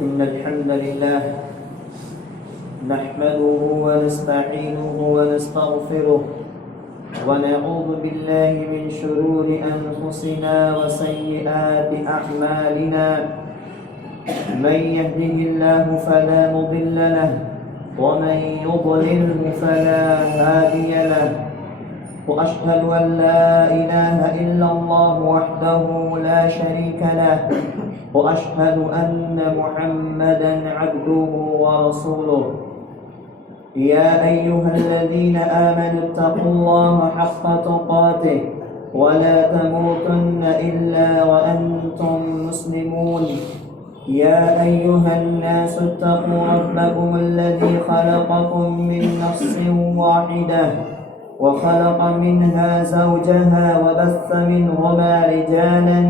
إن الحمد لله نحمده ونستعينه ونستغفره ونعوذ بالله من شرور أنفسنا وسيئات أعمالنا. من يهده الله فلا مضل له ومن يضلله فلا هادي له. وأشهد أن لا إله إلا الله وحده لا شريك له وأشهد أن محمدا عبده ورسوله. يا أيها الذين آمنوا اتقوا الله حق تقاته ولا تموتن إلا وأنتم مسلمون. يا أيها الناس اتقوا ربكم الذي خلقكم من نفس واحدة وخلق منها زوجها وبث منهما رجالا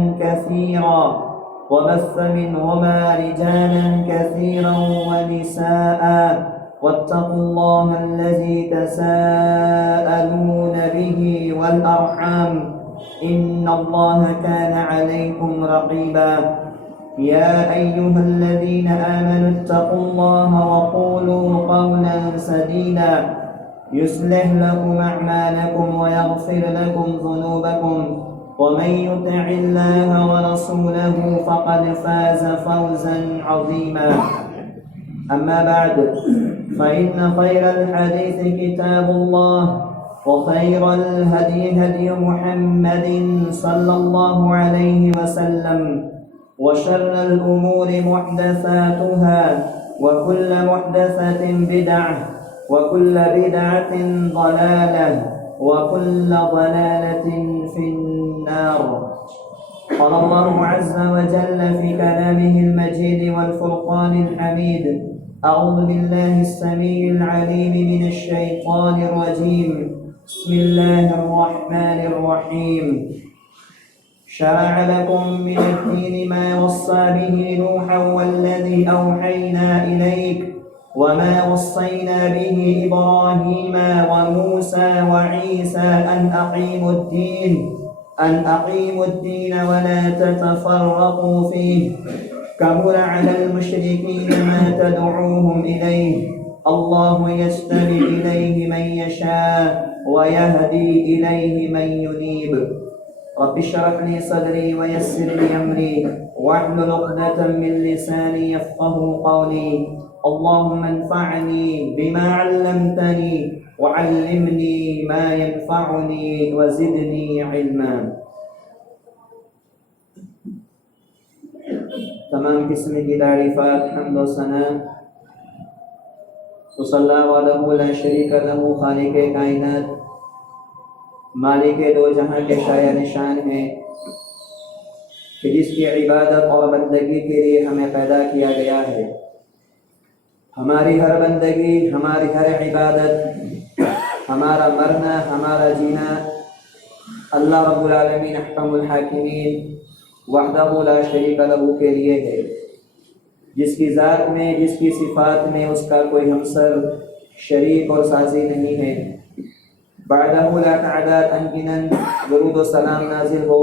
كثيرا ونساء. واتقوا الله الذي تساءلون به والأرحام إن الله كان عليكم رقيبا. يا أيها الذين آمنوا اتقوا الله وقولوا قولا سديدا يصلح لكم أعمالكم ويغفر لكم ذنوبكم ومن يطع الله ورسوله فقد فاز فوزا عظيما. أما بعد فإن خير الحديث كتاب الله وخير الهدي هدي محمد صلى الله عليه وسلم وشر الأمور محدثاتها وكل محدثة بدعة وكل بدعة ضلالة وكل ضلالة في النار. قال الله عز وجل في كلامه المجيد والفرقان الحميد: أعوذ بالله السميع العليم من الشيطان الرجيم. بسم الله الرحمن الرحيم. شرع لكم من الدين ما وصى به نوحا والذي أوحينا إليك وما وصينا به إبراهيم وموسى وعيسى أن أقيموا الدين ولا تتفرقوا فيه. كبر على المشركين ما تدعوهم إليه. الله يجتبي إليه من يشاء ويهدي إليه من ينيب. رب اشرح لي صدري ويسر لي أمري واحلل عقدة من لساني يفقه قولي. اللهم انفعني بما علمتني وعلمني ما ينفعني وزدني علما. تمام قسم کی تعریفات حمد و ثنا وصلی وحدہ لا شریک لہ خالق کائنات مالک دو جہاں کے شایع نشان ہیں کہ جس کی عبادت اور بندگی کے لیے ہمیں پیدا کیا گیا ہے. ہماری ہر بندگی، ہماری ہر عبادت، ہمارا مرنا، ہمارا جینا اللہ رب العالمین احکم الحاکمین وحدہ لا شریک لہ کے لیے ہے، جس کی ذات میں، جس کی صفات میں اس کا کوئی ہمسر، شریک اور سازی نہیں ہے. بعدہ لا تعداد انگنن درود و سلام نازل ہو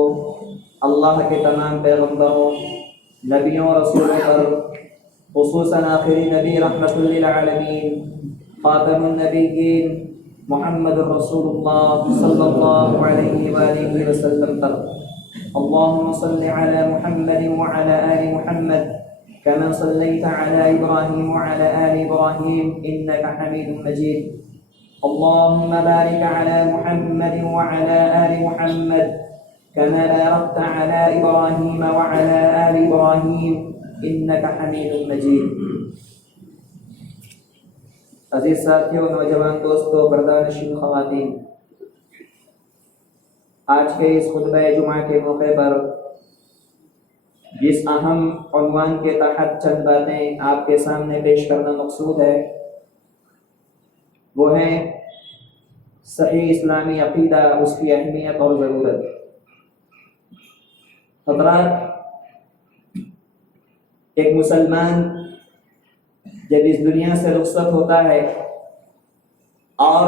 اللہ کے تمام پیغمبروں، نبیوں، رسولوں پر، خصوصاً آخری نبی رحمت للعالمین خاتم النبیین محمد رسول اللہ صلی اللہ علیہ وآلہ وسلم پر. اللهم صل على محمد وعلى آل محمد كما صليت على إبراهيم وعلى آل إبراهيم إنك حميد مجيد. اللهم بارك على محمد وعلى آل محمد كما باركت على إبراهيم وعلى آل إبراهيم إنك حميد مجيد. عزیز ساتھیوں، نوجوان دوستوں، پردہ-نشین خواتین، آج کے اس خطبہ جمعہ کے موقع پر جس اہم عنوان کے تحت چند باتیں آپ کے سامنے پیش کرنا مقصود ہے وہ ہیں صحیح اسلامی عقیدہ، اس کی اہمیت اور ضرورت. حضرات، ایک مسلمان جب اس دنیا سے رخصت ہوتا ہے اور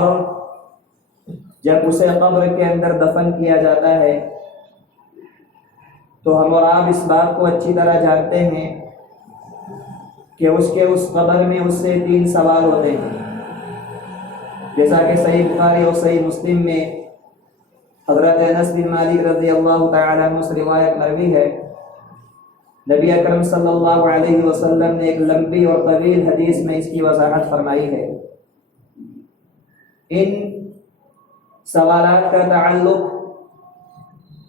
جب اسے قبر کے اندر دفن کیا جاتا ہے تو ہم اور آپ اس بات کو اچھی طرح جانتے ہیں کہ اس کے اس قبر میں اس سے 3 سوال ہوتے ہیں، جیسا کہ صحیح بخاری اور صحیح مسلم میں حضرت انس بن مالک رضی اللہ تعالیٰ عنہ سے روایت مروی ہے، نبی اکرم صلی اللہ علیہ وسلم نے ایک لمبی اور طویل حدیث میں اس کی وضاحت فرمائی ہے۔ ان سوالات کا تعلق،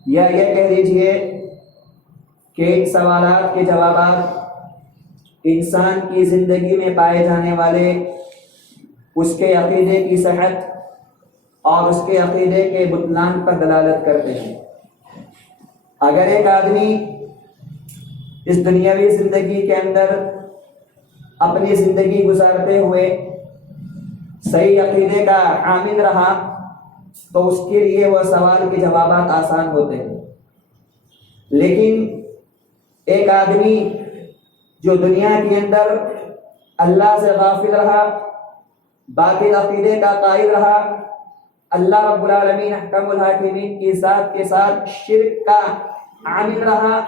یا یہ کہہ لیجئے کہ ان سوالات کے جوابات انسان کی زندگی میں پائے جانے والے اس کے عقیدے کی صحت اور اس کے عقیدے کے بطلان پر دلالت کرتے ہیں۔ اگر ایک آدمی اس دنیاوی زندگی کے اندر اپنی زندگی گزارتے ہوئے صحیح عقیدے کا حامل رہا تو اس کے لیے وہ سوال کے جوابات آسان ہوتے ہیں، لیکن ایک آدمی جو دنیا کے اندر اللہ سے غافل رہا، باطل عقیدے کا قائل رہا، اللہ رب العالمین احکم الحاکمین کی ذات کے ساتھ شرک کا عامل رہا،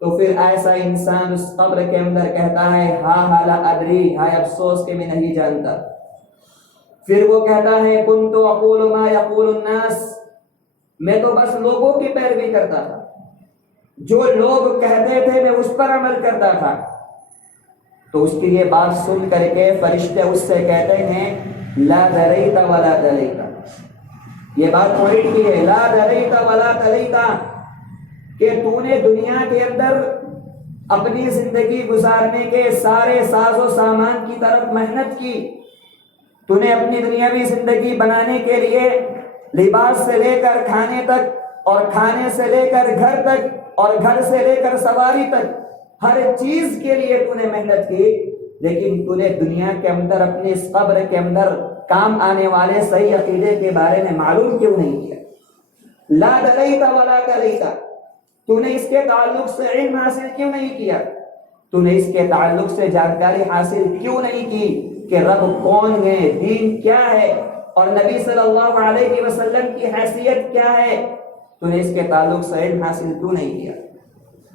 تو پھر ایسا انسان اس قبر کے اندر کہتا ہے ہاں لا ادری، ہائے افسوس کہ میں نہیں جانتا۔ پھر وہ کہتا ہے کنت اقول ما یقول الناس، میں تو بس لوگوں کی پیروی کرتا تھا، جو لوگ کہتے تھے میں اس پر عمل کرتا تھا۔ تو اس کی یہ بات سن کر کے فرشتے اس سے کہتے ہیں لا دریت ولا تلیت، یہ بات پوائنٹ کی ہے، لا دریت ولا تلیت، کہ تو نے دنیا کے اندر اپنی زندگی گزارنے کے سارے ساز و سامان کی طرف محنت کی، تو نے اپنی دنیاوی زندگی بنانے کے لیے لباس سے لے کر کھانے تک، اور کھانے سے لے کر گھر تک، اور گھر سے لے کر سواری تک، ہر چیز کے لیے تو نے محنت کی، لیکن تو نے دنیا کے اندر اپنے اس قبر کے اندر کام آنے والے صحیح عقیدے کے بارے میں معلوم کیوں نہیں کیا؟ لا دریت ولا تلیت، تو نے اس کے تعلق سے علم حاصل کیوں نہیں کیا؟ تو نے اس کے تعلق سے جانکاری حاصل کیوں نہیں کی کہ رب کون ہے، دین کیا ہے، اور نبی صلی اللہ علیہ وسلم کی حیثیت کیا ہے؟ تو نے اس کے تعلق سے علم حاصل کیوں نہیں کیا؟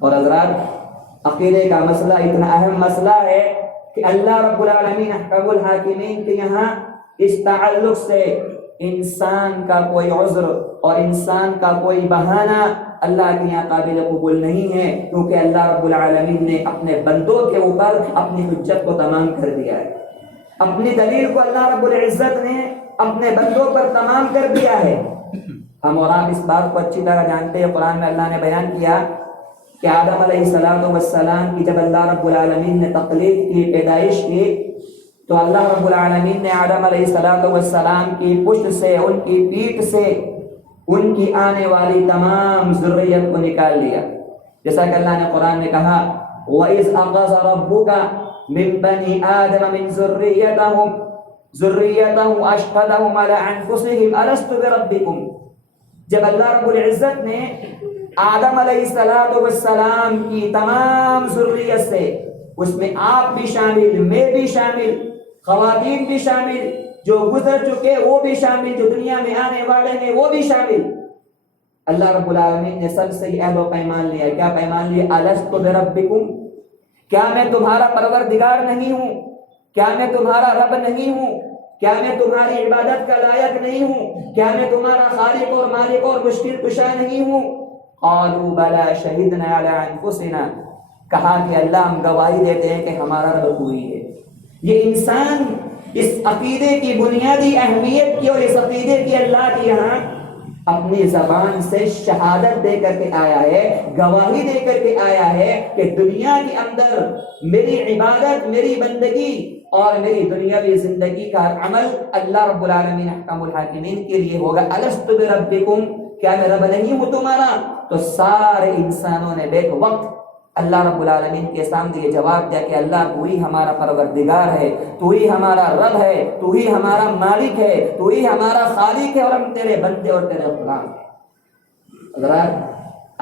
اور حضرات، عقیدے کا مسئلہ اتنا اہم مسئلہ ہے کہ اللہ رب العالمین احکم الحاکمین کے یہاں اس تعلق سے انسان کا کوئی عذر اور انسان کا کوئی بہانہ اللہ کے یہاں قابل قبول نہیں ہے، کیونکہ اللہ رب العالمین نے اپنے بندوں کے اوپر اپنی حجت کو تمام کر دیا ہے، اپنی دلیل کو اللہ رب العزت نے اپنے بندوں پر تمام کر دیا ہے۔ ہم اور آپ اس بات کو اچھی طرح جانتے ہیں، قرآن میں اللہ نے بیان کیا کہ آدم علیہ السلام کی جب اللہ رب العالمین نے تخلیق کی، پیدائش کی، تو اللہ رب العالمین نے آدم علیہ السلام کی پشت سے، ان کی پیٹھ سے ان کی آنے والی تمام ذریت کو نکال لیا، جیسا کہ اللہ نے قرآن میں کہا وَإِذْ أَخَذَ رَبُّكَ مِن بَنِي آدَمَ مِن ذُرِّيَّتِهِمْ وَأَشْهَدَهُمْ عَلَىٰ أَنفُسِهِمْ أَلَسْتُ بِرَبِّكُمْ، جب اللہ رب العزت نے آدم علیہ السلام کی تمام ذریت سے، اس میں آپ بھی شامل، میں بھی شامل، خواتین بھی شامل، جو گزر چکے وہ بھی شامل، جو دنیا میں آنے والے ہیں وہ بھی شامل، اللہ رب العالمین نے سب سے عہد و پیمان لیا۔ کیا پیمان لیا؟ الست بربکم، کیا میں تمہارا پروردگار نہیں ہوں؟ کیا میں تمہارا رب نہیں ہوں؟ کیا میں تمہاری عبادت کا لائق نہیں ہوں؟ کیا میں تمہارا خالق اور مالک اور مشکل کشا نہیں ہوں؟ قالوا بلا شہدنا علی انفسنا، کہا کہ اللہ ہم گواہی دیتے ہیں کہ ہمارا رب تو ہی ہے۔ یہ انسان اس عقیدے کی بنیادی اہمیت کی اور اس عقیدے کی اللہ کے یہاں اپنی زبان سے شہادت دے کر کے آیا ہے، گواہی دے کر کے آیا ہے کہ دنیا کے اندر میری عبادت، میری بندگی اور میری دنیاوی زندگی کا عمل اللہ رب العالمین احکم الحاکمین کے لیے ہوگا۔ الست بربکم، کیا میں رب نہیں ہوں تمہارا؟ تو سارے انسانوں نے بیک وقت اللہ رب العالمین کے سامنے یہ جواب دیا کہ اللہ تو ہی ہمارا پروردگار ہے، تو ہی ہمارا رب ہے، تو ہی ہمارا مالک ہے، تو ہی ہمارا خالق ہے، اور ہم تیرے بندے اور تیرے غلام ہیں۔ حضرات،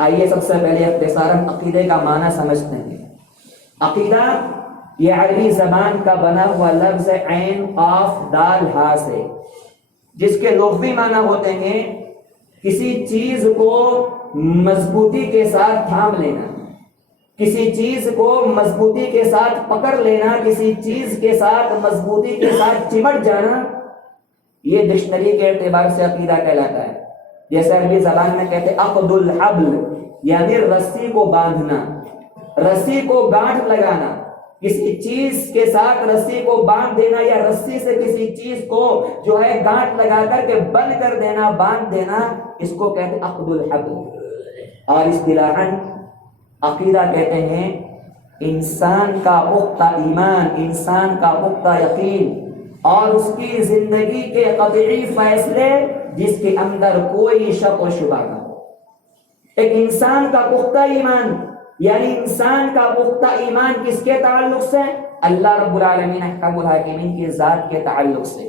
آئیے سب سے پہلے اختصاراً عقیدے کا معنی سمجھتے ہیں۔ عقیدہ یہ عربی زبان کا بنا ہوا لفظ عین قاف دال ہا سے، جس کے لغوی معنی ہوتے ہیں کسی چیز کو مضبوطی کے ساتھ تھام لینا، کسی چیز کو مضبوطی کے ساتھ پکڑ لینا، کسی چیز کے ساتھ مضبوطی کے ساتھ چمٹ جانا، یہ ڈکشنری کے اعتبار سے عقیدہ کہلاتا ہے۔ جیسے عربی زبان میں کہتے عقد الحبل، یعنی رسی کو باندھنا، رسی کو گانٹھ لگانا، کسی چیز کے ساتھ رسی کو باندھ دینا یا رسی سے کسی چیز کو جو ہے گانٹھ لگا کر کے بند کر دینا، باندھ دینا، اس کو کہتے ہیں عقد الحبل۔ اور اصطلاحاً عقیدہ کہتے ہیں انسان کا پختہ ایمان، انسان کا پختہ یقین اور اس کی زندگی کے قطعی فیصلے جس کے اندر کوئی شک و شبہ نہ ہو۔ ایک انسان کا پختہ ایمان، یعنی انسان کا پختہ ایمان کس کے تعلق سے؟ اللہ رب العالمین احکم الحاکمین کی ذات کے تعلق سے۔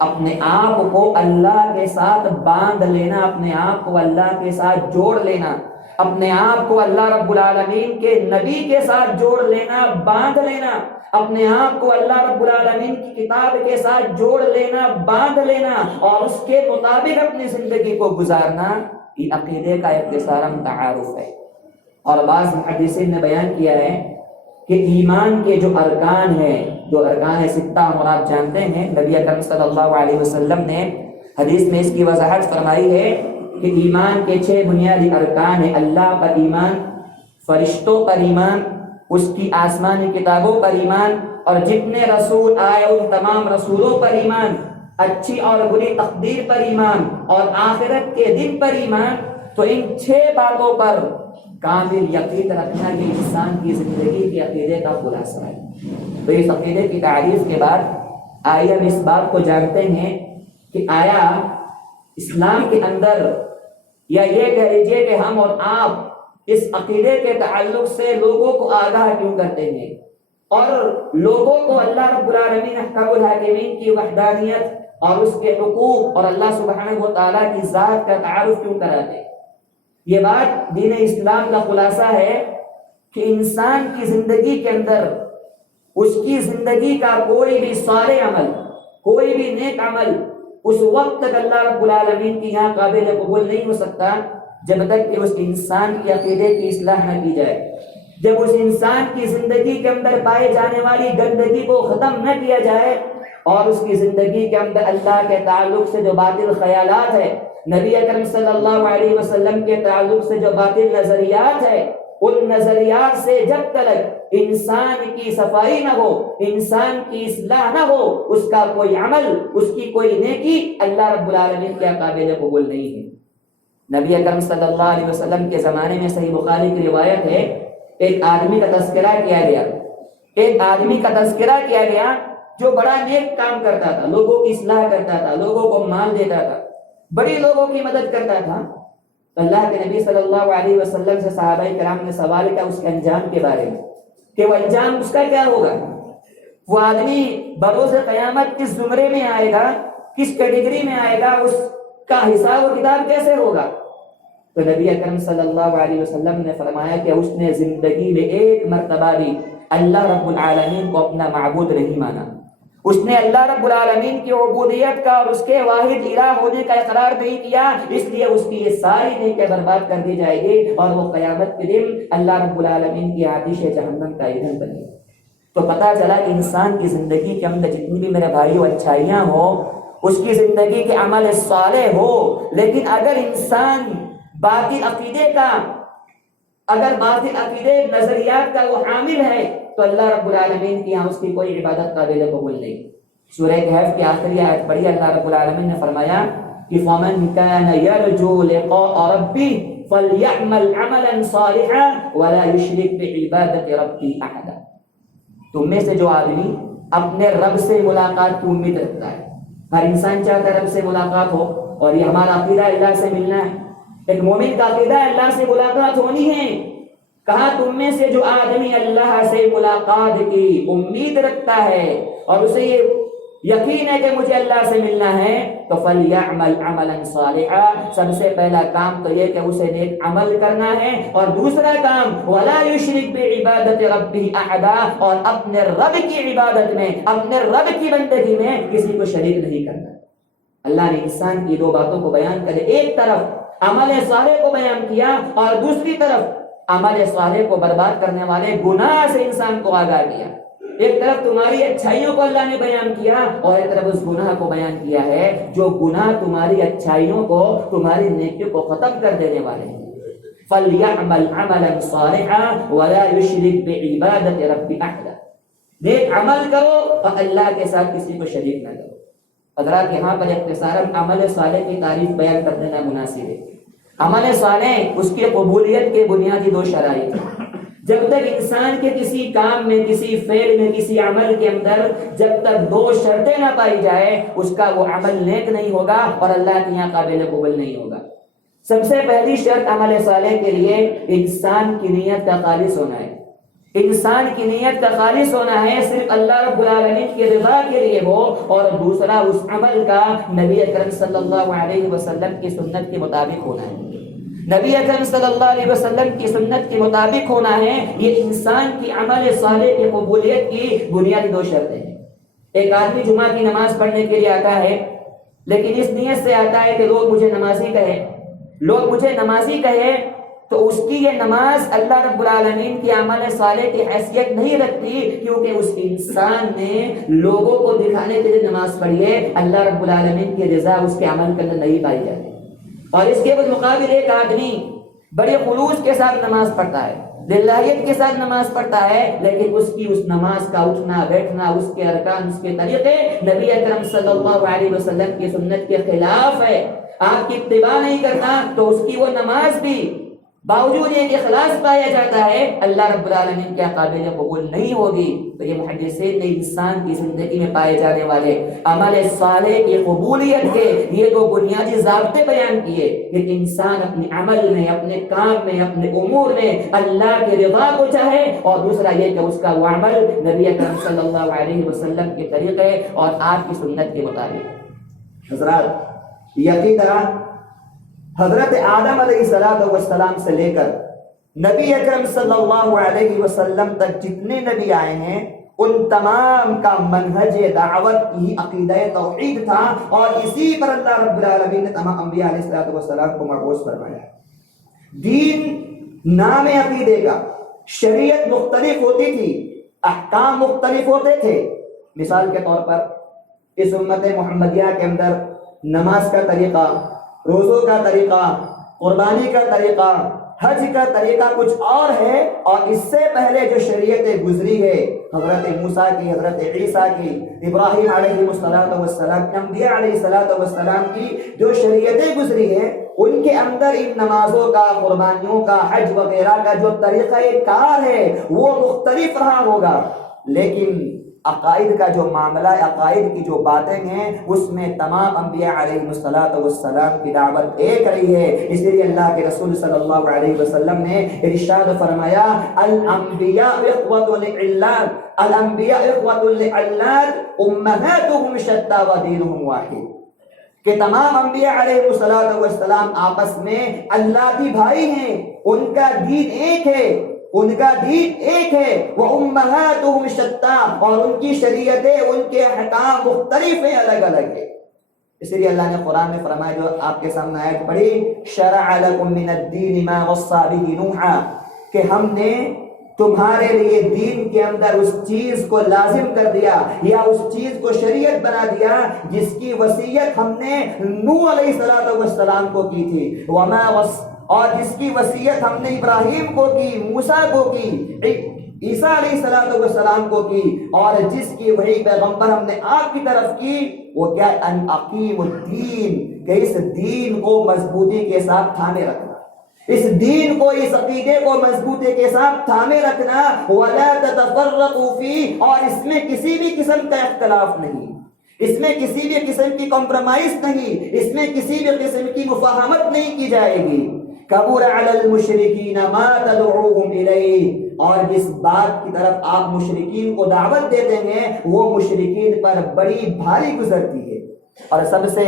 اپنے آپ کو اللہ کے ساتھ باندھ لینا، اپنے آپ کو اللہ کے ساتھ جوڑ لینا، اپنے آپ کو اللہ رب العالمین کے نبی کے ساتھ جوڑ لینا، باندھ لینا، اپنے آپ کو اللہ رب العالمین کی کتاب کے ساتھ جوڑ لینا، باندھ لینا اور اس کے مطابق اپنی زندگی کو گزارنا، یہ عقیدے کا اختصاراً تعارف ہے۔ اور بعض محدثین نے بیان کیا ہے کہ ایمان کے جو ارکان ہیں، جو ارکان ستہ ہم اور آپ جانتے ہیں، نبی اکرم صلی اللہ علیہ وسلم نے حدیث میں اس کی وضاحت فرمائی ہے کہ ایمان کے 6 بنیادی ارکان ہیں: اللہ پر ایمان، فرشتوں پر ایمان، اس کی آسمانی کتابوں پر ایمان، اور جتنے رسول آئے ان تمام رسولوں پر ایمان، اچھی اور بری تقدیر پر ایمان، اور آخرت کے دن پر ایمان۔ تو ان 6 باتوں پر کامل یقین رکھنا یہ انسان کی زندگی کے عقیدے کا خلاصہ ہے۔ تو اس عقیدے کی تعریف کے بعد آئیے ہم اس بات کو جانتے ہیں کہ آیا اسلام کے اندر، یا یہ کہہ لیجیے کہ ہم اور آپ اس عقیدے کے تعلق سے لوگوں کو آگاہ کیوں کرتے ہیں اور لوگوں کو اللہ رب العالمین احکم الحاکمین کی وحدانیت اور اس کے حقوق اور اللہ سبحانہ و تعالیٰ کی ذات کا تعارف کیوں کراتے ہیں؟ یہ بات دین اسلام کا خلاصہ ہے کہ انسان کی زندگی کے اندر اس کی زندگی کا کوئی بھی صالح عمل، کوئی بھی نیک عمل اس وقت تک اللہ رب العالمین کی یہاں قابل قبول نہیں ہو سکتا جب تک کہ اس انسان کی عقیدے کی اصلاح نہ کی جائے، جب اس انسان کی زندگی کے اندر پائے جانے والی گندگی کو ختم نہ کیا جائے اور اس کی زندگی کے اندر اللہ کے تعلق سے جو باطل خیالات ہے، نبی اکرم صلی اللہ علیہ وسلم کے تعلق سے جو باطل نظریات ہے، ان نظریات سے جب تک انسان کی صفائی نہ ہو، انسان کی اصلاح نہ ہو، اس کا کوئی عمل، اس کی کوئی نیکی اللہ رب العالمین کے قابل قبول نہیں ہے۔ نبی اکرم صلی اللہ علیہ وسلم کے زمانے میں صحیح بخاری کی روایت ہے، ایک آدمی کا تذکرہ کیا گیا، ایک آدمی کا تذکرہ کیا گیا جو بڑا نیک کام کرتا تھا، لوگوں کی اصلاح کرتا تھا، لوگوں کو مال دیتا تھا، بڑی لوگوں کی مدد کرتا تھا۔ تو اللہ کے نبی صلی اللہ علیہ وسلم سے صحابہ کرام نے سوال کیا اس کے انجام کے بارے میں کہ وہ انجام اس کا کیا ہوگا، وہ آدمی بروز قیامت کس زمرے میں آئے گا، کس کیٹیگری میں آئے گا، اس کا حساب و کتاب کیسے ہوگا؟ تو نبی اکرم صلی اللہ علیہ وسلم نے فرمایا کہ اس نے زندگی میں ایک مرتبہ بھی اللہ رب العالمین کو اپنا معبود نہیں مانا، اس نے اللہ رب العالمین کی عبودیت کا اور اس کے واحد الہ ہونے کا اقرار نہیں کیا، اس لیے اس کی یہ ساری نیکیاں برباد کر دی جائے گی اور وہ قیامت کے دن اللہ رب العالمین کی آتش جہنم کا ایندھن بنے گا۔ تو پتہ چلا کہ انسان کی زندگی کے اندر جتنی بھی میرے بھائیوں اچھائیاں ہوں، اس کی زندگی کے عمل صالح ہو، لیکن اگر انسان باطل عقیدے کا، اگر باطل عقیدے نظریات کا وہ حامل ہے تو اللہ رب العالمین کی یہاں اس کی کوئی عبادت قابل قبول نہیں۔ سورہ کہف کی آخری آیت پڑھی، اللہ رب العالمین نے فرمایا کہ فَمَنْ كَانَ يَرْجُو لِقَاءَ رَبِّهِ فَلْيَعْمَلْ عَمَلًا صَالِحًا وَلَا يُشْرِكْ بِعِبَادَةِ رَبِّهِ أَحَدًا۔ تم میں سے جو آدمی اپنے رب سے ملاقات کی امید رکھتا ہے، ہر انسان چاہتا ہے رب سے ملاقات ہو، اور یہ ہمارا عقیدہ اللہ سے ملنا ہے، ایک مومن کا عقیدہ اللہ سے ملاقات ہونی ہے۔ کہا تم میں سے جو آدمی اللہ سے ملاقات کی امید رکھتا ہے اور اسے یہ یقین ہے کہ مجھے اللہ سے ملنا ہے تو فَلْيَعْمَلْ عَمَلًا صَالِحًا، سب سے پہلا کام تو یہ کہ اسے نیک عمل کرنا ہے، اور دوسرا کام وَلَا يُشْرِكْ بِعِبَادَةِ رَبِّهِ أَحَدًا، اور اپنے رب کی عبادت میں، اپنے رب کی بندگی میں کسی کو شریک نہیں کرنا۔ اللہ نے انسان کی دو باتوں کو بیان کرے، ایک طرف عمل صالح کو بیان کیا اور دوسری طرف عمل صالح کو برباد کرنے والے گناہ سے انسان کو آگاہ کیا۔ ایک طرف تمہاری اچھائیوں کو اللہ نے بیان کیا اور ایک طرف اس گناہ کو بیان کیا ہے جو گناہ تمہاری اچھائیوں کو، تمہاری نیکیوں کو ختم کر دینے والے ہیں۔ فَلْيَعْمَلْ عَمَلًا صَالِحًا وَلَا يُشْرِكْ بِعِبَادَةِ رَبِّهِ أَحَدًا، نیک عمل کرو اور اللہ کے ساتھ کسی کو شریک نہ کرو۔ حضرات یہاں پر اختصاراً عمل صالح کی تعریف بیان کر دینا مناسب ہے۔ عمل صالح اس کی قبولیت کے بنیادی دو شرائط ہیں۔ جب تک انسان کے کسی کام میں، کسی فعل میں، کسی عمل کے اندر جب تک دو شرطیں نہ پائی جائے اس کا وہ عمل نیک نہیں ہوگا اور اللہ کے یہاں قابل قبول نہیں ہوگا۔ سب سے پہلی شرط عمل صالح کے لیے انسان کی نیت کا خالص ہونا ہے۔ انسان کی نیت کا خالص ہونا ہے، صرف اللہ رب العالمین کی رضا کے لیے ہو، اور دوسرا اس عمل کا نبی اکرم صلی اللہ علیہ وسلم کی سنت کے مطابق ہونا ہے۔ نبی اکرم صلی اللہ علیہ وسلم کی سنت کے مطابق ہونا ہے، یہ انسان کی عمل صالح کی قبولیت کی بنیادی دو شرطیں ہیں۔ ایک آدمی جمعہ کی نماز پڑھنے کے لیے آتا ہے، لیکن اس نیت سے آتا ہے کہ لوگ مجھے نمازی کہیں، لوگ مجھے نمازی کہیں، تو اس کی یہ نماز اللہ رب العالمین کی عمل صالح کی حیثیت نہیں رکھتی، کیونکہ اس انسان نے لوگوں کو دکھانے کے لیے نماز پڑھی ہے، اللہ رب العالمین کی رضا اس کے عمل کے اندر نہیں پائی جاتی۔ اور اس کے بالمقابل ایک آدمی بڑے خلوص کے ساتھ نماز پڑھتا ہے، للہیت کے ساتھ نماز پڑھتا ہے، لیکن اس کی اس نماز کا اٹھنا بیٹھنا، اس کے ارکان، اس کے طریقے نبی اکرم صلی اللہ علیہ وسلم کی سنت کے خلاف ہے، آپ کی اتباع نہیں کرتا، تو اس کی وہ نماز بھی باوجود یہ کہ اخلاص پایا جاتا ہے اللہ رب العالمین کے قابل قبول نہیں ہوگی۔ تو یہ محدثین نے انسان کی زندگی میں پائے جانے والے عمل صالح کی قبولیت کے یہ دو بنیادی ضابطے بیان کیے کہ انسان اپنے عمل میں، اپنے کام میں، اپنے امور میں اللہ کی رضا کو چاہے، اور دوسرا یہ کہ اس کا وہ عمل نبی اکرم صلی اللہ علیہ وسلم کے طریقے اور آپ کی سنت کے مطابق۔ حضرات یقینا حضرت آدم علیہ السلام سے لے کر نبی اکرم صلی اللہ علیہ وسلم تک جتنے نبی آئے ہیں ان تمام کا منہج دعوت ہی عقیدہ توحید تھا، اور اسی پر اللہ رب العالمین نے تمام انبیاء علیہ السلام کو مبعوث فرمایا۔ دین نام عقیدے کا، شریعت مختلف ہوتی تھی، احکام مختلف ہوتے تھے۔ مثال کے طور پر اس امت محمدیہ کے اندر نماز کا طریقہ، روزوں کا طریقہ، قربانی کا طریقہ، حج کا طریقہ کچھ اور ہے، اور اس سے پہلے جو شریعتیں گزری ہے حضرت موسیٰ کی، حضرت عیسیٰ کی، ابراہیم علیہ السلام، انبیاء علیہ السلام کی جو شریعتیں گزری ہے، ان کے اندر ان نمازوں کا، قربانیوں کا، حج وغیرہ کا جو طریقہ کار ہے وہ مختلف رہا ہوگا، لیکن عقائد کا جو معاملہ، عقائد کی جو باتیں ہیں اس میں تمام انبیاء علیہ السلام کی دعوت ایک رہی ہے۔ اس لیے اللہ کے رسول صلی اللہ علیہ وسلم نے ارشاد فرمایا الانبیاء اخوۃ لعلات، الانبیاء اخوۃ لعلات امہاتہم شتیٰ ودینہم واحد، کہ تمام انبیاء علیہ السلام آپس میں اللہی بھائی ہیں، ان کا دین ایک ہے، ان کا دین ایک ہے، وَأُمَّهَاتُهُمْ شَتَّىٰ، اور ان کی شریعتیں، ان کے احکام مختلف ہیں، الگ الگ ہیں۔ اس لیے اللہ نے قرآن میں فرمایا، جو آپ کے سامنے آیت پڑھی، شَرَعَ لَكُم مِّنَ الدِّينِ مَا وَصَّىٰ بِهِ نُوحًا، کہ ہم نے تمہارے لیے دین کے اندر اس چیز کو لازم کر دیا یا اس چیز کو شریعت بنا دیا جس کی وصیت ہم نے نوح علیہ السلام کو کی تھی، اور جس کی وصیت ہم نے ابراہیم کو کی، موسیٰ کو کی، عیسیٰ علیہ السلام کو کی، اور جس کی وہی پیغمبر ہم نے آپ کی طرف کی، وہ کیا ان اقیم الدین، کہ اس دین کو مضبوطی کے ساتھ تھامے رکھنا، اس دین کو، اس عقیدے کو مضبوطی کے ساتھ تھامے رکھنا، وَلَا تَتَفَرَّقُوا فِيهِ، اور اس میں کسی بھی قسم کا اختلاف نہیں، اس میں کسی بھی قسم کی کمپرومائز نہیں، اس میں کسی بھی قسم کی مفاہمت نہیں کی جائے گی۔ کبر علی المشرکین ما تدعوهم الیہ، اور جس بات کی طرف آپ مشرکین کو دعوت دیتے ہیں وہ مشرکین پر بڑی بھاری گزرتی ہے۔ اور سب سے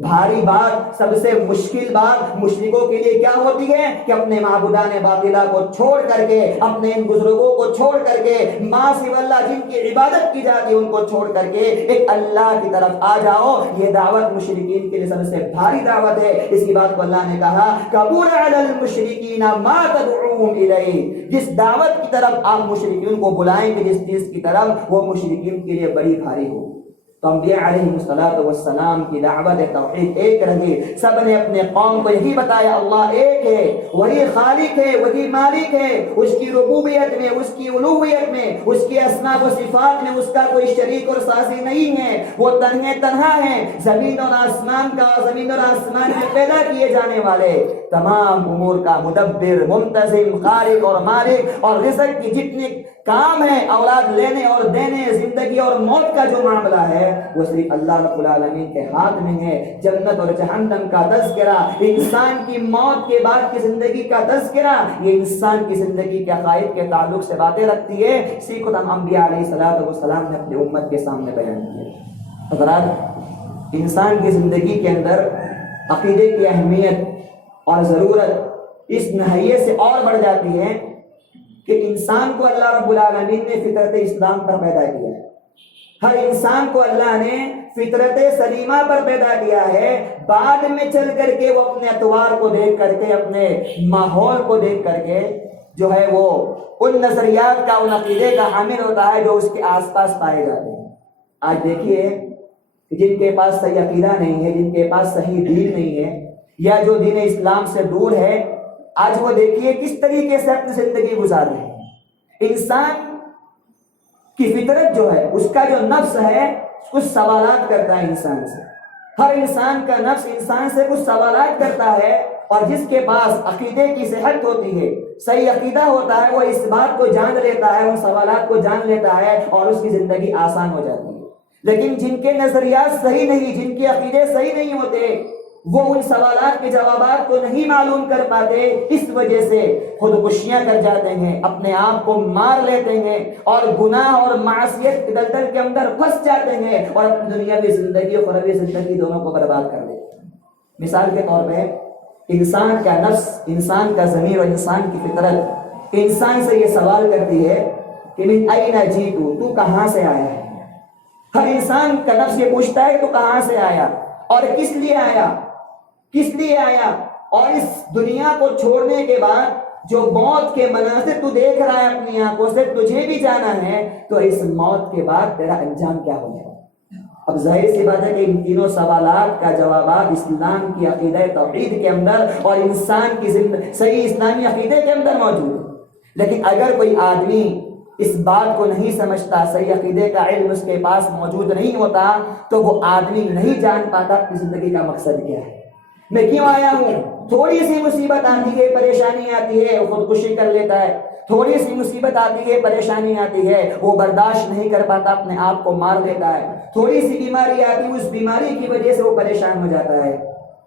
بھاری بات، سب سے مشکل بات مشرکوں کے لیے کیا ہوتی ہے کہ اپنے معبودان باطلہ کو چھوڑ کر کے، اپنے ان بزرگوں کو چھوڑ کر کے، ماں سوى اللہ جن کی عبادت کی جاتی ہے ان کو چھوڑ کر کے ایک اللہ کی طرف آ جاؤ۔ یہ دعوت مشرکین کے لیے سب سے بھاری دعوت ہے۔ اسی بات کو اللہ نے کہا کبر علی المشرکین ما تدعوهم الیہ، جس دعوت کی طرف آپ مشرکین کو بلائیں گے، جس چیز کی طرف، وہ مشرکین کے لیے بڑی بھاری ہو۔ تو انبیاء علیہ السلام کی دعوت توحید ایک رہی، سب نے اپنے قوم کو یہی بتایا اللہ ایک ہے، وہی خالق ہے، وہی مالک ہے، اس کی ربوبیت میں، اس کی الوہیت میں، اس کی اسماء و صفات میں اس کا کوئی شریک اور سازی نہیں ہے، وہ تنہا ہے۔ زمین اور آسمان کا، زمین اور آسمان میں پیدا کیے جانے والے تمام امور کا مدبر، منتظم، خالق اور مالک، اور رزق کی جتنے کام ہے، اولاد لینے اور دینے، زندگی اور موت کا جو معاملہ ہے، وہ صرف اللہ رب العالمین کے ہاتھ میں ہے۔ جنت اور جہنم کا تذکرہ، انسان کی موت کے بعد کی زندگی کا تذکرہ، یہ انسان کی زندگی کے عقائد کے تعلق سے باتیں رکھتی ہے۔ اسی کو تمام انبیاء علیہ السلام نے اپنی امت کے سامنے بیان کیا۔ حضرات، انسان کی زندگی کے اندر عقیدے کی اہمیت اور ضرورت اس نہایت سے اور بڑھ جاتی ہے کہ انسان کو اللہ رب العالمین نے فطرت اسلام پر پیدا کیا ہے۔ ہر انسان کو اللہ نے فطرت سلیمہ پر پیدا کیا ہے۔ بعد میں چل کر کے وہ اپنے اطوار کو دیکھ کر کے، اپنے ماحول کو دیکھ کر کے جو ہے وہ ان نظریات کا، ان عقیدے کا حامل ہوتا ہے جو اس کے آس پاس پائے جاتے ہیں۔ آج دیکھیے جن کے پاس صحیح عقیدہ نہیں ہے، جن کے پاس صحیح دین نہیں ہے، یا جو دین اسلام سے دور ہے، آج وہ دیکھیے کس طریقے سے اپنی زندگی گزار رہے ہیں۔ انسان کی فطرت جو ہے، اس کا جو نفس ہے، کچھ سوالات کرتا ہے انسان سے۔ ہر انسان کا نفس انسان سے کچھ سوالات کرتا ہے، اور جس کے پاس عقیدے کی صحت ہوتی ہے، صحیح عقیدہ ہوتا ہے، وہ اس بات کو جان لیتا ہے، ان سوالات کو جان لیتا ہے، اور اس کی زندگی آسان ہو جاتی ہے۔ لیکن جن کے نظریات صحیح نہیں، جن کے عقیدے صحیح نہیں ہوتے، وہ ان سوالات کے جوابات کو نہیں معلوم کر پاتے، اس وجہ سے خودکشیاں کر جاتے ہیں، اپنے آپ کو مار لیتے ہیں، اور گناہ اور معصیت کے دلدل کے اندر پھنس جاتے ہیں، اور اپنی دنیاوی زندگی اور اخروی زندگی دونوں کو برباد کر دیتے ہیں۔ مثال کے طور پہ انسان کا نفس، انسان کا ضمیر اور انسان کی فطرت انسان سے یہ سوال کرتی ہے کہ من این جیت، تو کہاں سے آیا ہے؟ ہر انسان کا نفس یہ پوچھتا ہے تو کہاں سے آیا، اور کس لیے آیا، کس لیے آیا، اور اس دنیا کو چھوڑنے کے بعد جو موت کے مناظر تو دیکھ رہا ہے اپنی آنکھوں سے، تجھے بھی جانا ہے، تو اس موت کے بعد تیرا انجام کیا ہوگا؟ اب ظاہر سی بات ہے کہ ان تینوں سوالات کا جوابات اسلام کی عقیدہ توحید کے اندر اور انسان کی صحیح اسلامی عقیدے کے اندر موجود ہے۔ لیکن اگر کوئی آدمی اس بات کو نہیں سمجھتا، صحیح عقیدے کا علم اس کے پاس موجود نہیں ہوتا، تو وہ آدمی نہیں جان پاتا کہ زندگی کا مقصد کیا ہے، میں کیوں آیا ہوں۔ تھوڑی سی مصیبت آتی ہے، پریشانی آتی ہے، وہ خودکشی کر لیتا ہے۔ تھوڑی سی مصیبت آتی ہے، پریشانی آتی ہے، وہ برداشت نہیں کر پاتا، اپنے آپ کو مار دیتا ہے۔ تھوڑی سی بیماری آتی ہے، اس بیماری کی وجہ سے وہ پریشان ہو جاتا ہے۔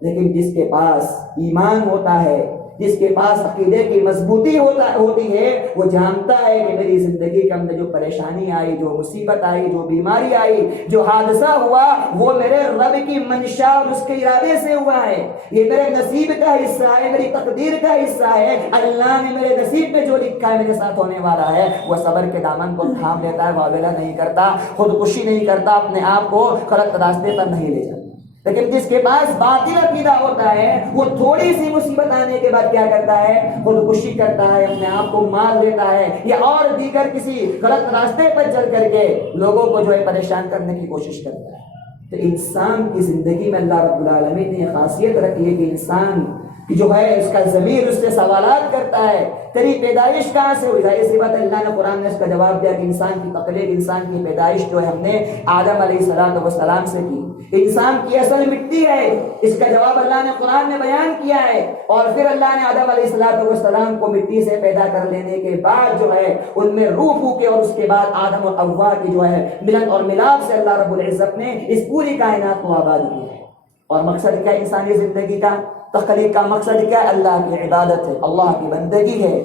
لیکن جس کے پاس ایمان ہوتا ہے، جس کے پاس عقیدے کی مضبوطی ہوتی ہے، وہ جانتا ہے کہ میری زندگی کے اندر جو پریشانی آئی، جو مصیبت آئی، جو بیماری آئی، جو حادثہ ہوا، وہ میرے رب کی منشا اور اس کے ارادے سے ہوا ہے۔ یہ میرے نصیب کا حصہ ہے، میری تقدیر کا حصہ ہے۔ اللہ نے میرے نصیب میں جو لکھا ہے میرے ساتھ ہونے والا ہے، وہ صبر کے دامن کو تھام لیتا ہے، معاوضہ نہیں کرتا، خودکشی نہیں کرتا، اپنے آپ کو غلط راستے پر نہیں لے جاتا۔ لیکن جس کے پاس باطل عقیدہ ہوتا ہے، وہ تھوڑی سی مصیبت آنے کے بعد کیا کرتا ہے؟ خودکشی کرتا ہے، اپنے آپ کو مار دیتا ہے، یا اور دیگر کسی غلط راستے پر چل کر کے لوگوں کو جو ہے پریشان کرنے کی کوشش کرتا ہے۔ تو انسان کی زندگی میں اللہ رب العالمین نے یہ خاصیت رکھی ہے کہ انسان جو ہے اس کا ضمیر اس سے سوالات کرتا ہے، تیری پیدائش کہاں سے ہوئی؟ ظاہر سی بات ہے، اللہ نے قرآن میں اس کا جواب دیا کہ انسان کی تخلیق، انسان کی پیدائش جو ہے ہم نے آدم علیہ السلام سے کی۔ انسان کی اصل مٹی ہے، اس کا جواب اللہ نے قرآن میں بیان کیا ہے۔ اور پھر اللہ نے آدم علیہ السلام کو مٹی سے پیدا کر لینے کے بعد جو ہے ان میں روح پھونکے، اور اس کے بعد آدم اور حوا کی جو ہے ملن اور ملاپ سے اللہ رب العزت نے اس پوری کائنات کو آباد کیا ہے۔ اور مقصد کیا انسانی زندگی کا؟ تخلیق کا مقصد کیا ہے؟ اللہ کی عبادت ہے، اللہ کی بندگی ہے۔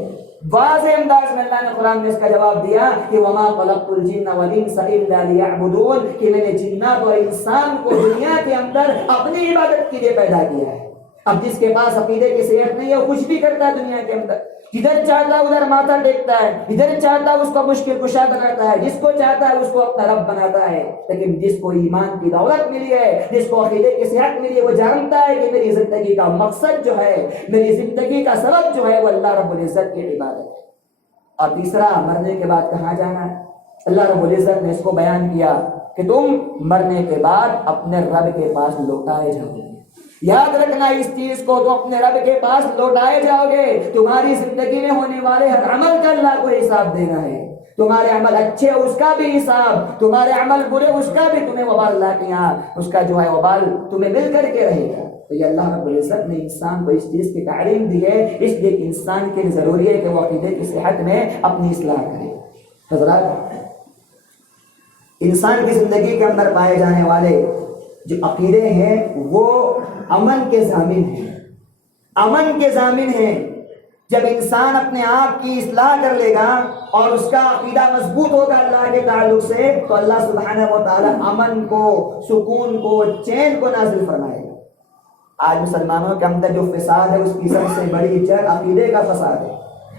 واضح انداز میں اللہ نے قرآن میں اس کا جواب دیا کہ وما خلقت الجن والانس الا لیعبدون، کہ میں نے جنات اور انسان کو دنیا کے اندر اپنی عبادت کے لیے پیدا کیا ہے۔ اب جس کے پاس عقیدے کی صحت نہیں ہے وہ کچھ بھی کرتا ہے دنیا کے اندر، جدھر چاہتا ہے ادھر ماتھا ٹیکتا ہے، ادھر چاہتا ہے اس کو مشکل کشا بناتا ہے، جس کو چاہتا ہے اس کو اپنا رب بناتا ہے۔ لیکن جس کو ایمان کی دولت ملی ہے، جس کو عقیدے کی صحت ملی ہے، وہ جانتا ہے کہ میری زندگی کا مقصد جو ہے، میری زندگی کا سبب جو ہے وہ اللہ رب العزت کی عبادت ہے۔ اور تیسرا، مرنے کے بعد کہاں جانا ہے؟ اللہ رب العزت نے اس کو بیان کیا کہ تم مرنے کے بعد اپنے رب کے پاس لوٹائے جاؤ گے۔ یاد رکھنا اس چیز کو، تو اپنے رب کے پاس لوٹائے جاؤ گے۔ تمہاری زندگی میں ہونے والے ہر عمل کا اللہ کو حساب دینا ہے۔ تمہارے عمل اچھے اس کا بھی حساب، تمہارے عمل برے اس کا بھی، تمہیں وبال اللہ کے یہاں اس کا جو ہے وبال تمہیں مل کر کے رہے گا۔ تو یہ اللہ رب العزت نے انسان کو اس چیز کی تعلیم دی ہے، اس لیے کہ انسان کے لیے ضروری ہے کہ وہ عقیدے کی صحت میں اپنی اصلاح کرے۔ حضرات، انسان کی زندگی کے اندر پائے جانے والے جو عقیدے ہیں وہ امن کے ضامن ہیں، امن کے ضامن ہیں۔ جب انسان اپنے آپ کی اصلاح کر لے گا اور اس کا عقیدہ مضبوط ہوگا اللہ کے تعلق سے، تو اللہ سبحانہ و تعالی امن کو، سکون کو، چین کو نازل فرمائے گا۔ آج مسلمانوں کے اندر جو فساد ہے اس کی سب سے بڑی جڑ عقیدے کا فساد ہے،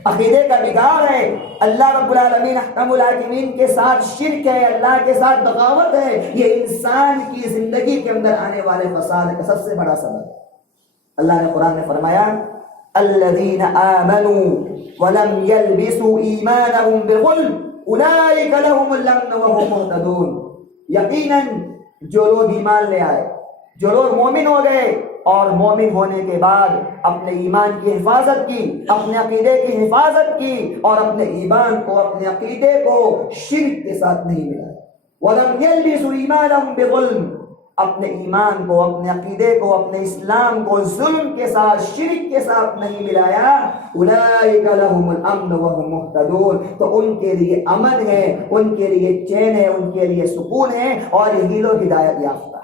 عقیدے کا بگاڑ ہے۔ اللہ رب العالمین احکم الحاکمین کے ساتھ شرک ہے، اللہ کے ساتھ بغاوت ہے، یہ انسان کی زندگی کے اندر آنے والے فساد کا سب سے بڑا سبب ہے۔ اللہ نے قرآن میں فرمایا الذین آمنوا ولم يلبسوا ایمانهم بظلم اولئک لهم الامن وهم مہتدون۔ یقیناً جو لوگ ایمان لے آئے، جو لوگ مومن ہو گئے اور مومن ہونے کے بعد اپنے ایمان کی حفاظت کی، اپنے عقیدے کی حفاظت کی اور اپنے ایمان کو، اپنے عقیدے کو شرک کے ساتھ نہیں ملایا۔ وَلَمْ يَلْبِسُوا إِيمَانَهُمْ بِظُلْمٍ، اپنے ایمان کو، اپنے عقیدے کو، اپنے اسلام کو ظلم کے ساتھ، شرک کے ساتھ نہیں ملایا۔ أُولَئِكَ لَهُمُ الْأَمْنُ وَهُمْ مُهْتَدُونَ، تو ان کے لیے امن ہے، ان کے لیے چین ہے، ان کے لیے سکون ہے اور یہی لوگ ہدایت یافتہ ہے۔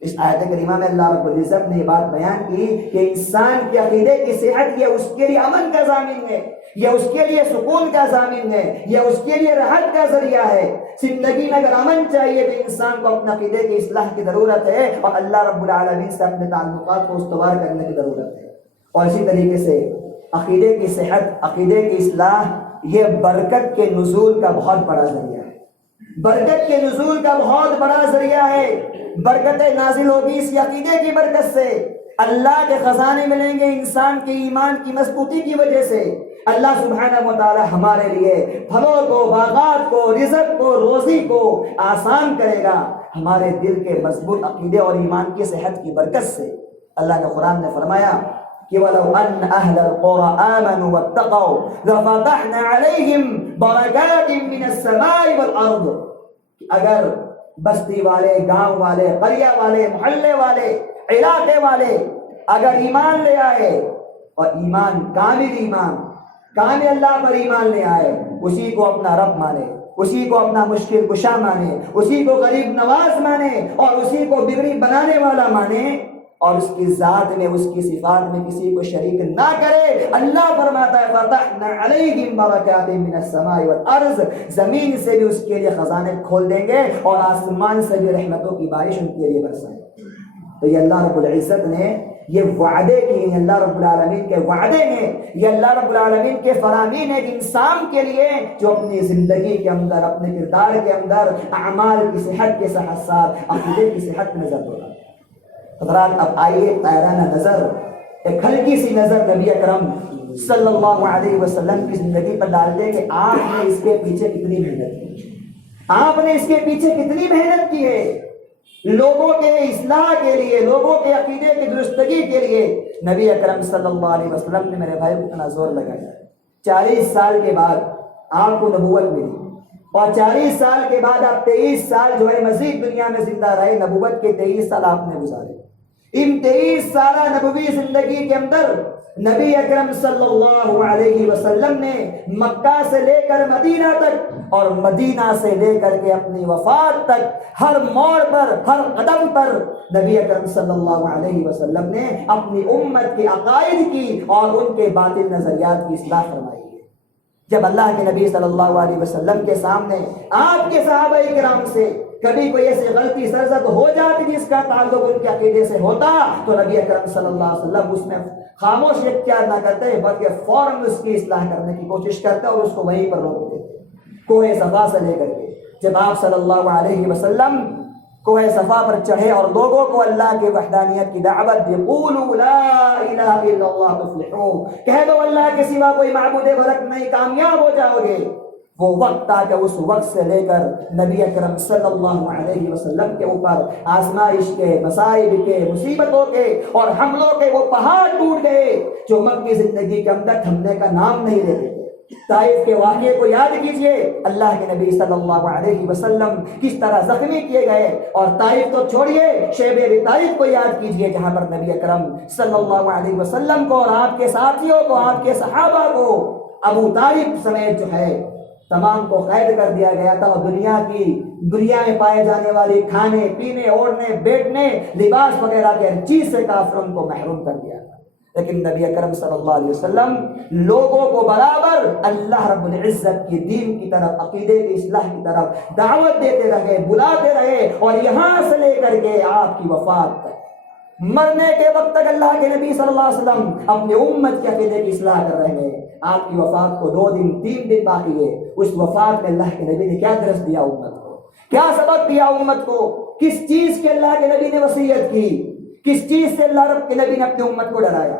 اس آیت کریمہ میں اللہ رب العزت نے یہ بات بیان کی کہ انسان کے عقیدے کی صحت یہ اس کے لیے امن کا ضامن ہے، یہ اس کے لیے سکون کا ضامن ہے، یہ اس کے لیے راحت کا ذریعہ ہے۔ زندگی میں اگر امن چاہیے تو انسان کو اپنے عقیدے کی اصلاح کی ضرورت ہے اور اللہ رب العالمین سے اپنے تعلقات کو استوار کرنے کی ضرورت ہے۔ اور اسی طریقے سے عقیدے کی صحت، عقیدے کی اصلاح یہ برکت کے نزول کا بہت بڑا ذریعہ ہے، برکت کے نزول کا بہت بڑا ذریعہ ہے۔ برکتیں نازل ہوگی اس عقیدے کی برکت سے، اللہ کے خزانے ملیں گے انسان کے ایمان کی مضبوطی کی وجہ سے۔ اللہ سبحانہ و تعالی ہمارے لیے پھلوں کو، باغات کو، رزق کو، روزی کو آسان کرے گا ہمارے دل کے مضبوط عقیدے اور ایمان کی صحت کی برکت سے۔ اللہ نے قرآن میں فرمایا کہ وَلَوْ أَنَّ أَهْلَ الْقُرَىٰ آمَنُوا وَاتَّقَوْا لَفَتَحْنَا عَلَيْهِمْ بَرَكَاتٍ مِّنَ السَّمَاءِ وَالْأَرْضِ، اگر بستی والے، گاؤں والے، قریہ والے، محلے والے، علاقے والے اگر ایمان لے آئے اور ایمان، کامل اللہ پر ایمان لے آئے، اسی کو اپنا رب مانے، اسی کو اپنا مشکل کشا مانے، اسی کو غریب نواز مانے اور اسی کو بگڑی بنانے والا مانے اور اس کی ذات میں، اس کی صفات میں کسی کو شریک نہ کرے، اللہ فرماتا ہے فَتَحْنَا عَلَيْهِمْ بَرَكَاتٍ مِّنَ السَّمَاءِ وَالْأَرْضِ، زمین سے بھی اس کے لیے خزانے کھول دیں گے اور آسمان سے بھی رحمتوں کی بارش ان کے لیے برسائیں گے۔ تو یہ اللہ رب العزت نے یہ وعدے کی ہیں، اللہ رب العالمین کے وعدے ہیں، یہ اللہ رب العالمین کے فرامین ہیں کہ انسان کے لیے جو اپنی زندگی کے اندر، اپنے کردار کے اندر اعمال کی صحت کے ساتھ ساتھ عقیدے کی صحت میں نظر ہوگا۔ حضرات، اب آئیے طائرانہ نظر، ایک ہلکی سی نظر نبی اکرم صلی اللہ علیہ وسلم کی زندگی پر ڈال دیں کہ آپ نے اس کے پیچھے کتنی محنت کی، آپ نے اس کے پیچھے کتنی محنت کی ہے۔ لوگوں کے اصلاح کے لیے، لوگوں کے عقیدے کی درستگی کے لیے نبی اکرم صلی اللہ علیہ وسلم نے میرے بھائی کو اتنا زور لگایا۔ 40 سال کے بعد آپ کو نبوت ملی اور 40 سال کے بعد آپ 23 سال جو ہے مزید دنیا میں زندہ رہے، نبوت کے 23 سال آپ نے گزارے۔ ان 23 سالہ نبوی زندگی کے اندر نبی اکرم صلی اللہ علیہ وسلم نے مکہ سے لے کر مدینہ تک اور مدینہ سے لے کر کے اپنی وفات تک ہر موڑ پر، ہر قدم پر نبی اکرم صلی اللہ علیہ وسلم نے اپنی امت کے عقائد کی اور ان کے باطل نظریات کی اصلاح فرمائی ہے۔ جب اللہ کے نبی صلی اللہ علیہ وسلم کے سامنے آپ کے صحابہ کرام سے کبھی کوئی ایسی غلطی سرزد ہو جاتی جس کا تعلق ان کے عقیدے سے ہوتا تو نبی اکرم صلی اللہ علیہ وسلم اس میں خاموش اختیار نہ کرتے بلکہ فوراً اس کی اصلاح کرنے کی کوشش کرتے اور اس کو وہیں پر روک دیتے۔ کوہ صفا سے لے کر کے جب آپ صلی اللہ علیہ وسلم کوہ صفا پر چڑھے اور لوگوں کو اللہ کی وحدانیت کی دعوت دی، قولوا لا الہ الا اللہ تفلحوا، کہہ دو اللہ کے سوا کوئی معبود برحق نہیں، کامیاب ہو جاؤ گے۔ وہ وقت تھا کہ اس وقت سے لے کر نبی اکرم صلی اللہ علیہ وسلم کے اوپر آزمائش کے، مصائب کے، مصیبتوں کے اور حملوں کے وہ پہاڑ ٹوٹ گئے جو مکی زندگی کے اندر تھمنے کا نام نہیں لیتے تھے۔ طائف کے واقعے کو یاد کیجئے، اللہ کے نبی صلی اللہ علیہ وسلم کس طرح زخمی کیے گئے، اور طائف تو چھوڑیے، شیب ابی طالب کو یاد کیجئے جہاں پر نبی اکرم صلی اللہ علیہ وسلم کو اور آپ کے ساتھیوں کو، آپ کے صحابہ کو ابو طالب سمیت جو ہے تمام کو قید کر دیا گیا تھا، اور دنیا میں پائے جانے والی کھانے پینے اوڑھنے بیٹھنے لباس وغیرہ کی ہر چیز سے کافروں کو محروم کر دیا تھا۔ لیکن نبی اکرم صلی اللہ علیہ وسلم لوگوں کو برابر اللہ رب العزت کی دین کی طرف، عقیدے کی اصلاح کی طرف دعوت دیتے رہے، بلاتے رہے، اور یہاں سے لے کر کے آپ کی وفات تک، مرنے کے وقت تک اللہ کے نبی صلی اللہ علیہ وسلم اپنی امت کے عقیدے کی اصلاح کر رہے ہیں۔ آپ کی وفات کو 2 دن 3 دن باقی ہے، اس وفات میں اللہ کے نبی نے کیا درس دیا امت کو، کیا سبق دیا امت کو، کس چیز کے اللہ کے نبی نے وصیت کی، کس چیز سے اللہ رب کے نبی نے اپنی امت کو ڈرایا؟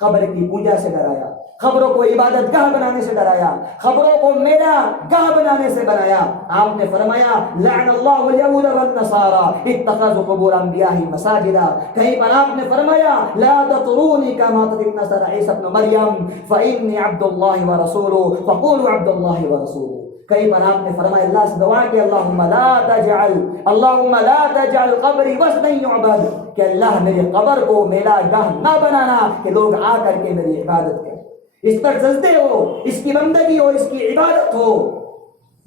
قبر کی پوجا سے ڈرایا، خبروں کو عبادت گاہ بنانے سے ڈرایا، خبروں کو میلہ گاہ بنانے سے بنایا۔ آپ نے فرمایا لعن اللہ الیہود والنصارى اتخذوا قبور انبیاء مساجدا، کہیں پر آپ نے فرمایا لا تطرونی کما تطر النصارى عیسی ابن مریم فانی عبد اللہ ورسولہ فقولوا عبد اللہ ورسولہ، کئی بار آپ نے فرمایا اللہ سے دعا کہ اللہم لا تجعل قبری وثنا یعبد، کہ اللہ میری قبر کو میلہ گاہ نہ بنانا کہ لوگ آ کر کے میری عبادت کریں، اس پر سجدے ہو، اس کی بندگی ہو، اس کی عبادت ہو،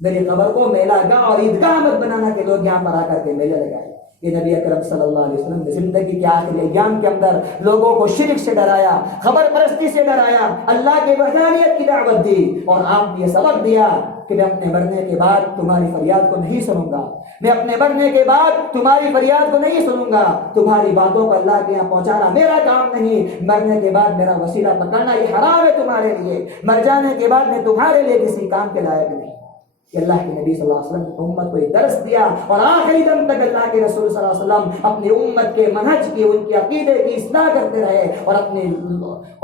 میری قبر کو میلہ گاہ اور عیدگاہ مت بنانا کہ لوگ یہاں پر آ کر کے میلے لگائیں۔ یہ نبی اکرم صلی اللہ علیہ وسلم نے زندگی کے آخری ایام کے اندر لوگوں کو شرک سے ڈرایا، خبر پرستی سے ڈرایا، اللہ کی وحدانیت کی دعوت دی، اور آپ نے یہ سبق دیا کہ میں اپنے مرنے کے بعد تمہاری فریاد کو نہیں سنوں گا، میں اپنے مرنے کے بعد تمہاری فریاد کو نہیں سنوں گا، تمہاری باتوں کو اللہ کے یہاں پہنچانا میرا کام نہیں، مرنے کے بعد میرا وسیلہ پکڑنا یہ حرام ہے تمہارے لیے، مر جانے کے بعد میں تمہارے لیے کسی کام کے لائق نہیں۔ کہ اللہ کے نبی صلی اللہ علیہ وسلم نے امت کو یہ درس دیا، اور آخری دم تک اللہ کے رسول صلی اللہ علیہ وسلم اپنی امت کے منہج کی، ان کے عقیدے کی اصلاح کرتے رہے، اور اپنے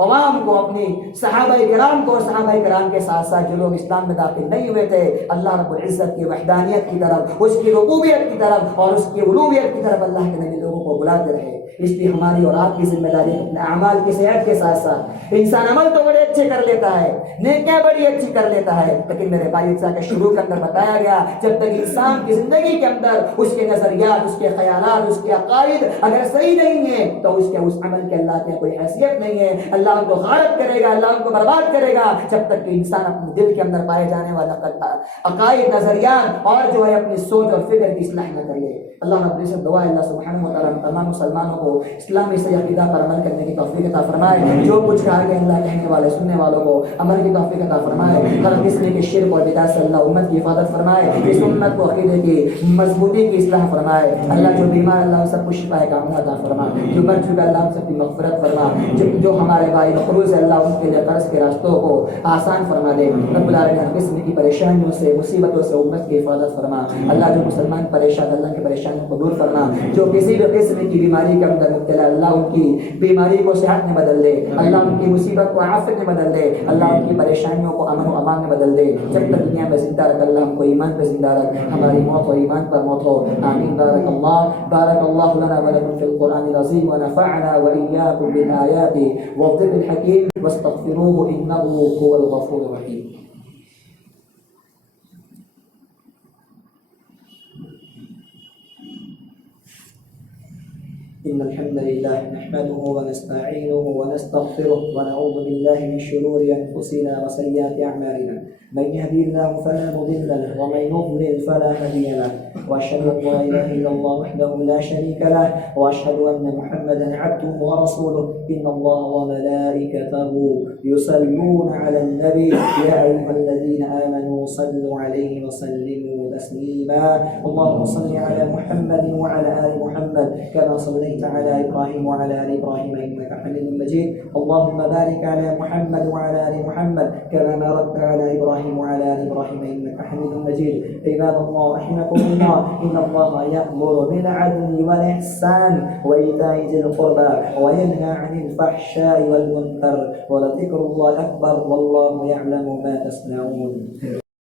عوام کو، اپنی صحابہ کرام کو، اور صحابہ کرام کے ساتھ ساتھ جو لوگ اسلام میں داخل نہیں ہوئے تھے، اللہ رب العزت کی وحدانیت کی طرف، اس کی ربوبیت کی طرف اور اس کی الوہیت کی طرف اللہ کے نبی لوگوں کو بلاتے رہے۔ اس لیے ہماری اور آپ کی ذمہ داری اپنے اعمال کی صحت کے ساتھ ساتھ، انسان عمل تو بڑے اچھے کر لیتا ہے، نیکیاں بڑی اچھی کر لیتا ہے، لیکن میرے بھائی جیسا کہ شروع کے اندر بتایا گیا، جب تک انسان کی زندگی کے اندر اس کے نظریات، اس کے خیالات، اس کے عقائد اگر صحیح نہیں ہیں تو اس عمل کے اللہ کے کوئی حیثیت نہیں ہے، اللہ ان کو غارت کرے گا، اللہ ان کو برباد کرے گا، جب تک کہ انسان اپنے دل کے اندر پائے جانے والا عقائد، نظریات اور جو ہے اپنی سوچ اور فکر کی اصلاح نہ کرے۔ اللہ رب العزت دعا ہے اللہ سبحانہ و تعالیٰ تمام مسلمانوں کو اسلامی صحیح عقیدہ پر عمل کرنے کی توفیق عطا فرمائے، جو کچھ کہا گیا اللہ کہنے والے سننے والوں کو عمل کی توفیق عطا فرمائے، ہر قسم کے شرک اور بدعت سے اللہ امت کی حفاظت فرمائے، اس امت کو عقیدے کی مضبوطی کی اصلاح فرمائے، اللہ جو بیمار اللہ سب کو شفا کاملہ عطا فرمائے، جو مر چکا اللہ سب کی مغفرت فرما، جو ہمارے بھائی مقروض ہے اللہ ان کے لیے قرض کے راستوں کو آسان فرما دے، رب العالمین ہر قسم کی پریشانیوں سے، مصیبتوں سے امت کی حفاظت فرما، اللہ جو مسلمان پریشان اللہ کی پریشانیوں کو دور فرما، جو کسی بھی قسم کی بیماری کے اندر مبتلا اللہ ان کی بیماری کو صحت میں بدل دے، اللہ ان کی مصیبت کو عافیت میں بدل دے، اللہ ان کی پریشانیوں کو امن و امان میں بدل دے، جب تک دنیا میں زندہ رکھ اللہ ہم کو ایمان پہ زندہ رکھ، ہماری موت اور ایمان پر موت ہو، آمین۔ بارک اللہ لنا ولکم فی القرآن العظیم ونفعنا وإیاکم بالآیات والذکر الحکیم واستغفروه انه هو الغفور الرحیم۔ إن الحمد لله نحمده ونستعينه ونستغفره ونعوذ بالله من شرور أنفسنا وسيئات أعمالنا من يهدي الله فلا مضل له ومن يضلل فلا هادي له وأشهد أن لا إله إلا الله وحده لا شريك له وأشهد أن محمدا عبده ورسوله إن الله وملائكته يصلون على النبي يا أيها الذين آمنوا صلوا عليه وسلموا تسليما اللهم صل على محمد وعلى آل محمد كما صليت على إبراهيم وعلى آل إبراهيم إنك حميد مجيد اللهم بارك على محمد وعلى آل محمد كما باركت على إبراهيم وعلى آل إبراهيم إنك حميد مجيد عباد الله رحمكم الله إن الله يأمر بالعدل والإحسان وإيتاء ذي القربى وينهى عن الفحشاء والمنكر ولذكر الله أكبر والله يعلم ما تصنعون